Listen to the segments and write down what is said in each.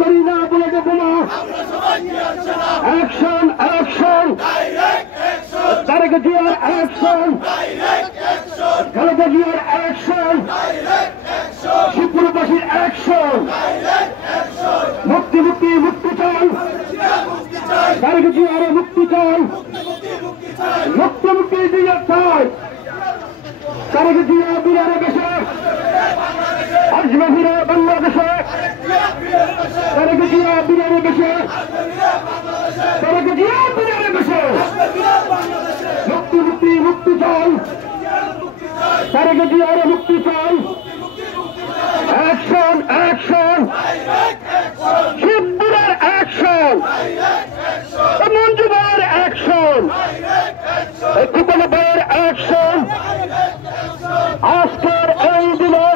করি না বলে দেবো না। অ্যাকশন অ্যাকশন তারেক জিয়ার অ্যাকশন, খালেদা জিয়ার অ্যাকশন, শিবপুরবাসীর অ্যাকশন। মুক্তি মুক্তি মুক্তি চাই, তারেক জিয়ার মুক্তি চাই, মুক্তি মুক্তি জিয়া চাই। তারেক জিয়া বিরারে দেশে আসবে ফিরে বাংলাদেশে, তারেক জিয়া বিরারে দেশে, তারেক জিয়া বিরারে দেশে। মুক্তি মুক্তি মুক্তি চাই, তারেক জিয়ার মুক্তি চাই। অ্যাকশন অ্যাকশন, শিবপুরের অ্যাকশন, মঞ্জুবার অ্যাকশন, কুপন ভাইয়ের অ্যাকশন। আজকের এই দিনে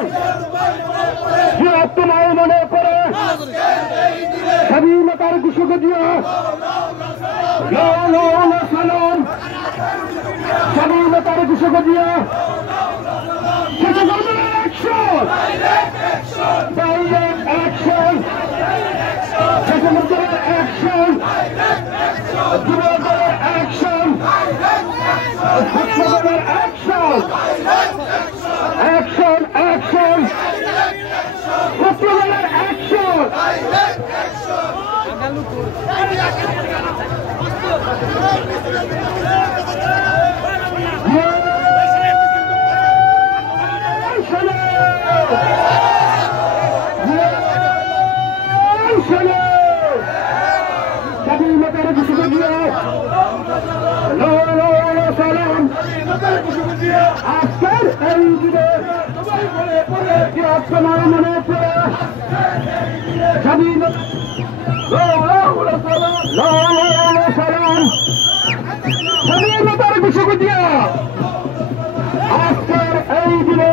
তোমার মনে পড়ে স্বাধীনতার ঘোষক দিয়া সালাম, স্বাধীনতার ঘোষক দিয়া অ্যাকশন, ডাইরেক্ট অ্যাকশন, সেখানকার অ্যাকশন, যুবকের অ্যাকশন, ছাত্রদের অ্যাকশন, অ্যাকশন অ্যাকশন, ছাত্রদের অ্যাকশন। স্বাধীনতার ঘোষক দিয়া সালাম। আজকের এই দিনে তোমার মনে পড়ে স্বাধীনতা সালাম, স্বাধীনতার ঘোষক দিয়া আজকের এই দিনে